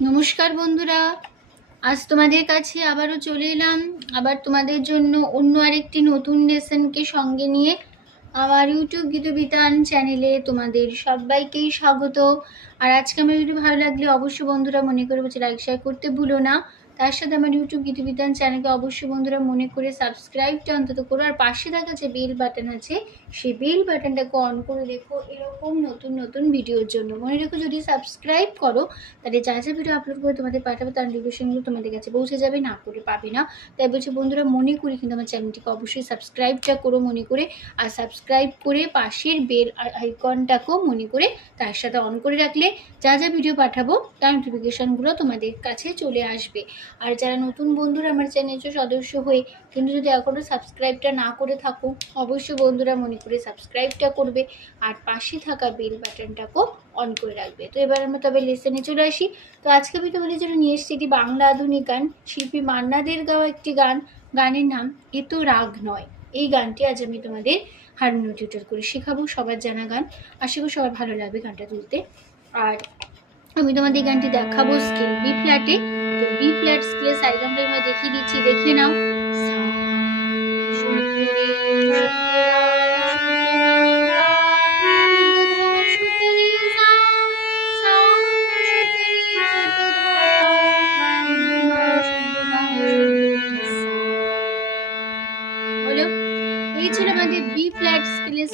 নমস্কার বন্ধুরা। আজ তোমাদের কাছে আবারও চলে এলাম। আবার তোমাদের জন্য অন্য আরেকটি নতুন লেসনকে সঙ্গে নিয়ে আমার ইউটিউব গীতবিতান চ্যানেলে তোমাদের সবাইকেই স্বাগত। আর আজকে আমার ভিডিও ভালো লাগলে অবশ্যই বন্ধুরা মনে করব যে লাইক শেয়ার করতে ভুলো না। তার সাথে আমার ইউটিউব গীতবিতান চ্যানেলকে অবশ্যই বন্ধুরা মনে করে সাবস্ক্রাইবটা অন্তত করো। আর পাশে থাকা যে বেল বাটন আছে, সেই বেল বাটনটাকে অন করে রেখো এরকম নতুন নতুন ভিডিওর জন্য। মনে রেখো যদি সাবস্ক্রাইব করো, তাহলে যা যা ভিডিও আপলোড করে তোমাদের পাঠাবো তার নোটিফিকেশনগুলো তোমাদের কাছে পৌঁছে যাবে, না করে পাবে না। তাই বলছি বন্ধুরা মনে করি কিন্তু আমার চ্যানেলটিকে অবশ্যই সাবস্ক্রাইবটা করো মনে করে, আর সাবস্ক্রাইব করে পাশের বেল আইকনটাকেও মনে করে তার সাথে অন করে রাখলে যা যা ভিডিও পাঠাবো তার নোটিফিকেশানগুলো তোমাদের কাছে চলে আসবে। আর যারা নতুন বন্ধুরা আমার চ্যানেলের সদস্য হয়ে কিন্তু যদি এখনও সাবস্ক্রাইবটা না করে থাকো, অবশ্যই বন্ধুরা মনে করে সাবস্ক্রাইবটা করবে আর পাশে থাকা বেল বাটনটাকেও অন করে রাখবে। তো এবার আমরা তবে লেসনে চলে আসি। তো আজকে আমি তোমাদের জন্য নিয়ে এসেছি একটি বাংলা আধুনিক গান, শিল্পী মান্নাদের গাওয়া একটি গান। গানের নাম এ তো রাগ নয়। এই গানটি আজ আমি তোমাদের হারমোনিয়াম টিউটার করে শেখাবো, সবার জানা গান। আশা করি সবার ভালো লাগবে গানটা তুলতে। আর আমি তোমাদের এই গানটি দেখাবো স্কেল বি ফ্ল্যাটে তো বি ফ্ল্যাট স্কেলে সাইগামটা আমি দেখিয়ে দিচ্ছি, দেখে নাও।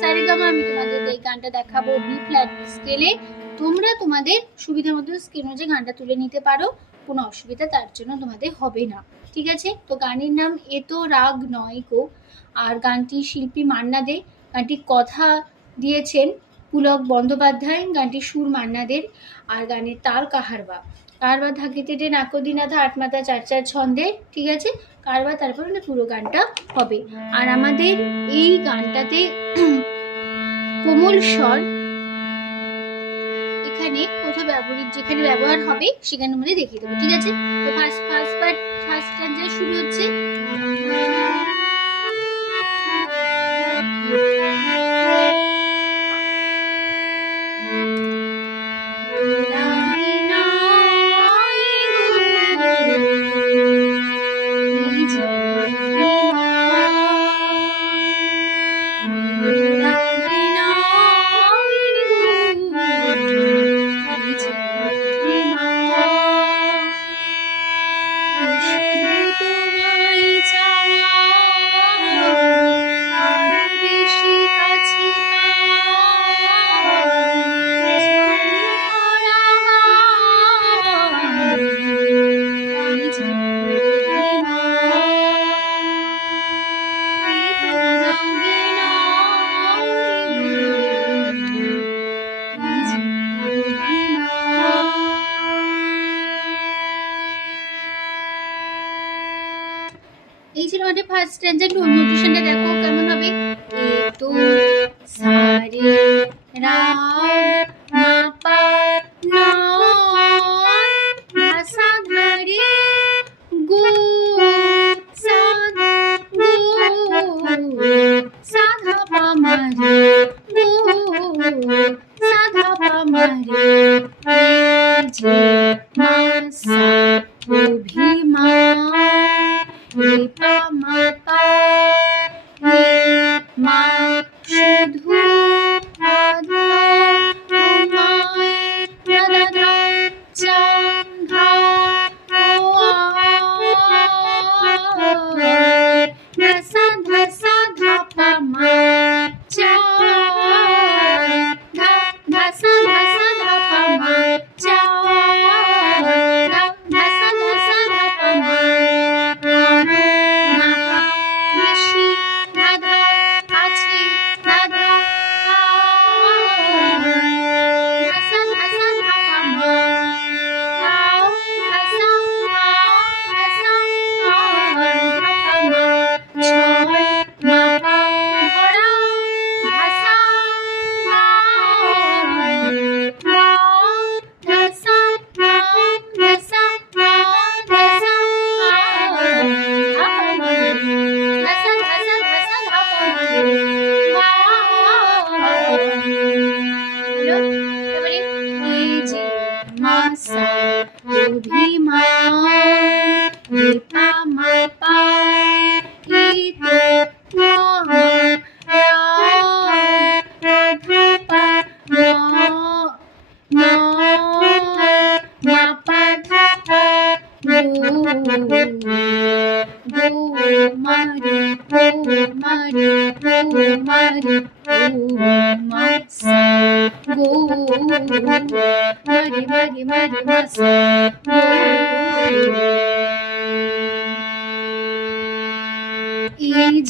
সারেগামা আমি তোমাদের এই গানটা দেখাবো। বি ফ্ল্যাট স্কেলে তোমরা তোমাদের সুবিধা মতো স্কেল অনুযায়ী গানটা তুলে নিতে পারো। কোনো অসুবিধা তার জন্য তোমাদের হবে না। ঠিক আছে? তো গানের নাম এ তো রাগ নয় গো। আর গানটি শিল্পী মান্না দে, গানটি কথা দিয়েছেন পুলক বন্দ্যোপাধ্যায়, গানটি সুর মান্নাদের আর গানের তাল কাহারবা কারবা থাকিতে টে নাকদিনাথা আটমাতা চার চার ছন্দে। ঠিক আছে? কারবা তারপর পুরো গানটা হবে। আর আমাদের এই গানটাতে কোমল স্বর ব্যবহৃত, যেখানে ব্যবহার হবে সেখানে মানে দেখিয়ে দেবো, ঠিক আছে? তো first first part first chapter শুরু হচ্ছে আমাদের ফার্স্ট স্ট্যান্ডার নোটেশনটা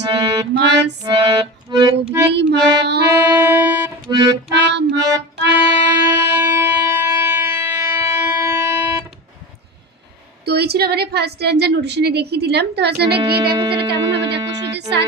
যে মাসে তো এই ছিল আমাদের ফার্স্ট স্ট্যান্ডার নোটিশনে দেখিয়ে দিলাম। তো আসলে গিয়ে দেখো কেমন হবে? দেখো শুধু সা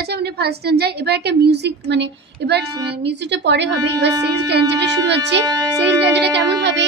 আছে মানে ফার্স্ট স্ট্যান্ডার এবার একটা মিউজিক মানে এবার মিউজিকটা পরে হবে। এবার সেই স্ট্যান্ডারটা শুরু হচ্ছে সেই স্ট্যান্ডারটা কেমন হবে?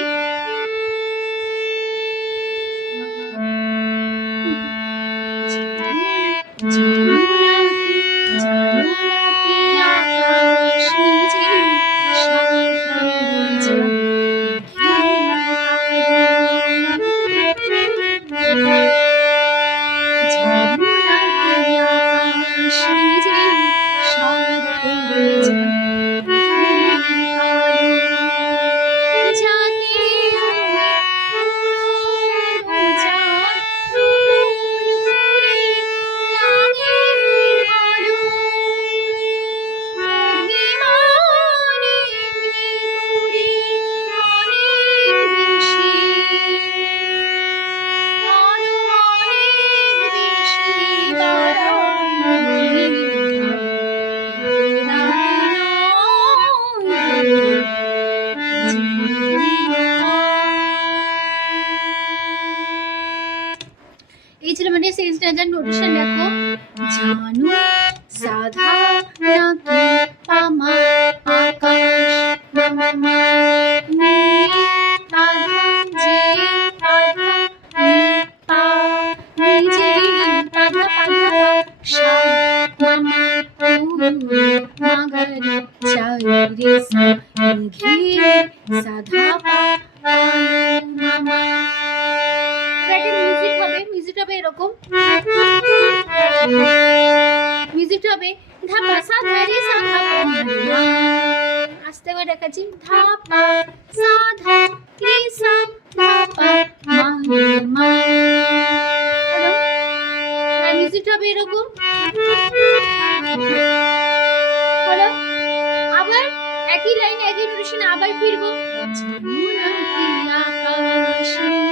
সেই স্ট্যান্ডার্ড নোটেশন দেখো। জানু সাধা নাকি পামা আকাশ মামা নে এরকম। মিউজিকটা হবে, ধাপা সা ধা রে সা ধা। আস্তে করে দেখাচ্ছি, ধাপা সা ধা রে সা ধা পা মা। মা মিউজিকটা হবে এরকম। হলো, আবার একই লাইন একই নোটেশন আবার ফিরবো। জানো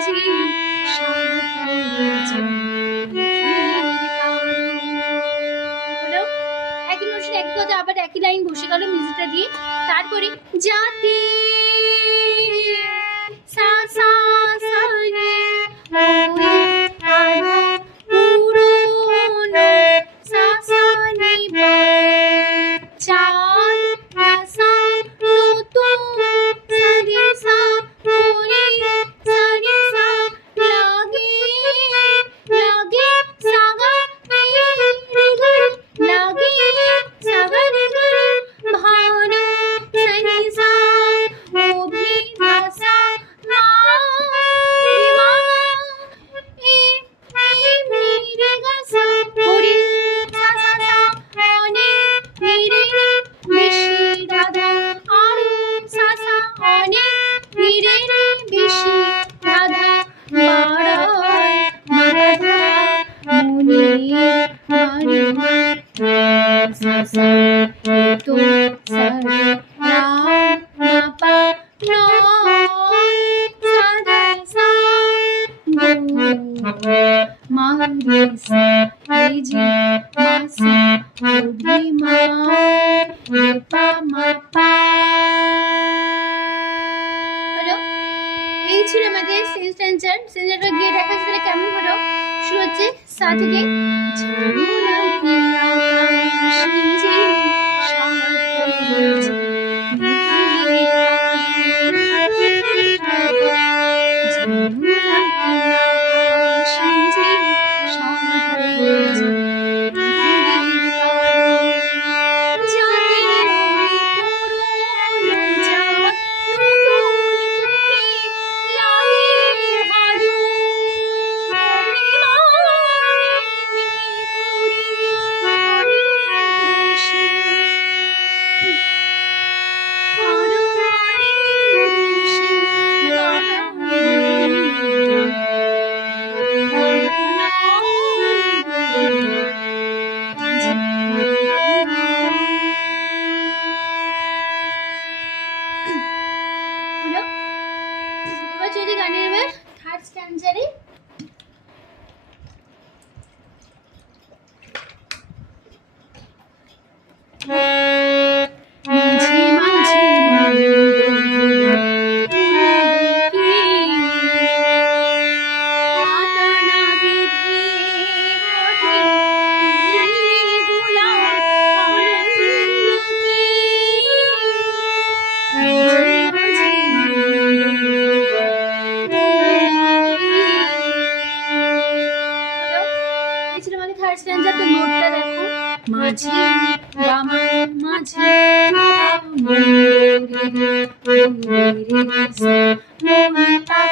একই লাইন বসে গেল মিউজিকটা দিয়ে। তারপরে জাতি সা সা সা আমাদের সি স্ট্যান্ডার্ড স্ট্যান্ডার্ডটা গিয়ে দেখা তাহলে কেমন হলো? শুরু হচ্ছে সা থেকে Is it? পারছেন যাতে নোটটা দেখো মাঝে রামায়ণ মাঝে মমতা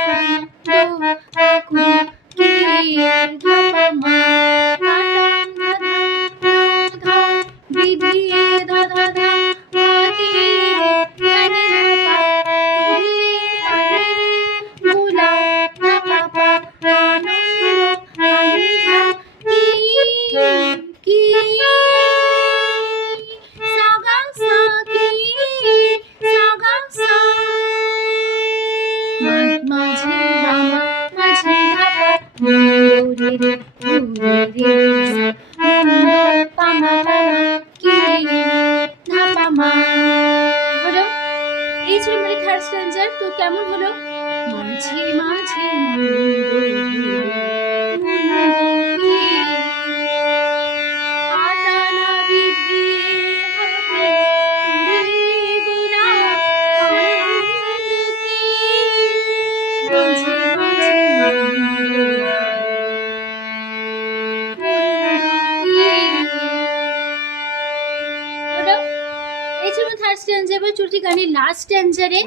লাস্ট স্ট্যান্ডারে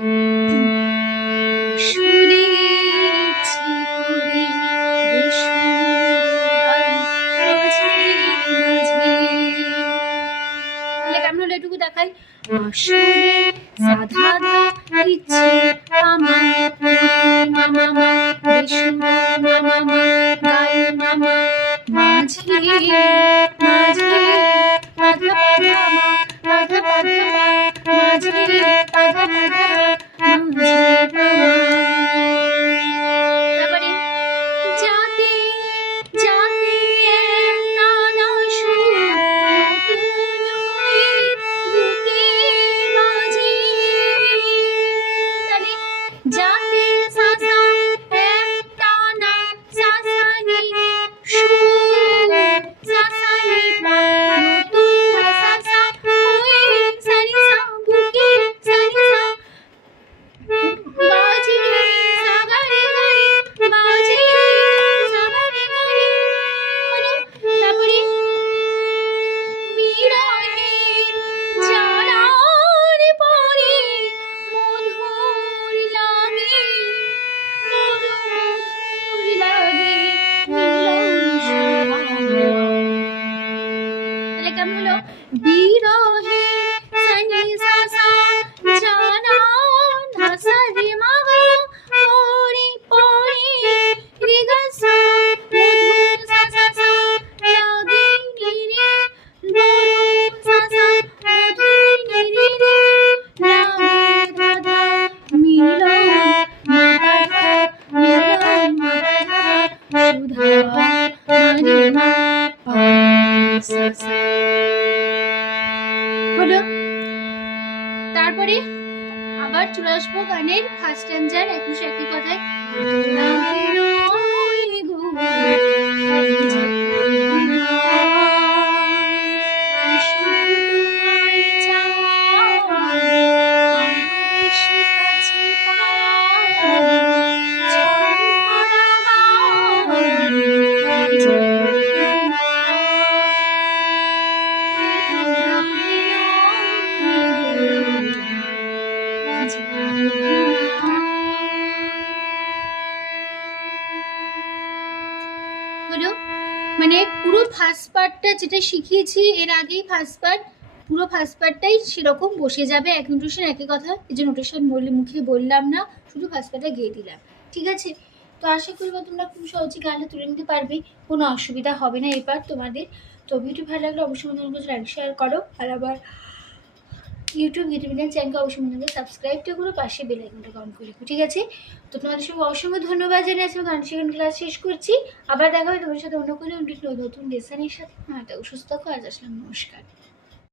দেখাই? সাধা ইচ্ছে আমার যেটা শিখিয়েছি, এর আগেই ফার্স্ট পার্ট পুরো ফার্স্ট পার্টটাই সেরকম বসে যাবে, এক নোটেশন একই কথা, এই যে নোটেশন মুখে বললাম না, শুধু ফার্স্ট পার্টটা গিয়ে দিলাম, ঠিক আছে? তো আশা করব তোমরা খুব সহজে গানটা তুলে নিতে পারবে, কোনো অসুবিধা হবে না এবার তোমাদের, তো ভিডিও ভালো লাগলে অবশ্যই মনে কাছে লাইক শেয়ার করো, আর আবার ইউটিউব ইউটিউব চ্যানেলকে অবশ্যই মনে করে সাবস্ক্রাইবটা করো, পাশে বেল আইকনটা অন করে ঠিক আছে? তো তোমাদের সঙ্গে অসংখ্য ধন্যবাদ জানিয়ে আজকে গান সেখানে ক্লাস শেষ করছি। আবার দেখা হবে তোমার সাথে অন্য কোনো নতুন লেসনের সাথে। হ্যাঁ সুস্থ থাকো, আজ আসলাম, নমস্কার।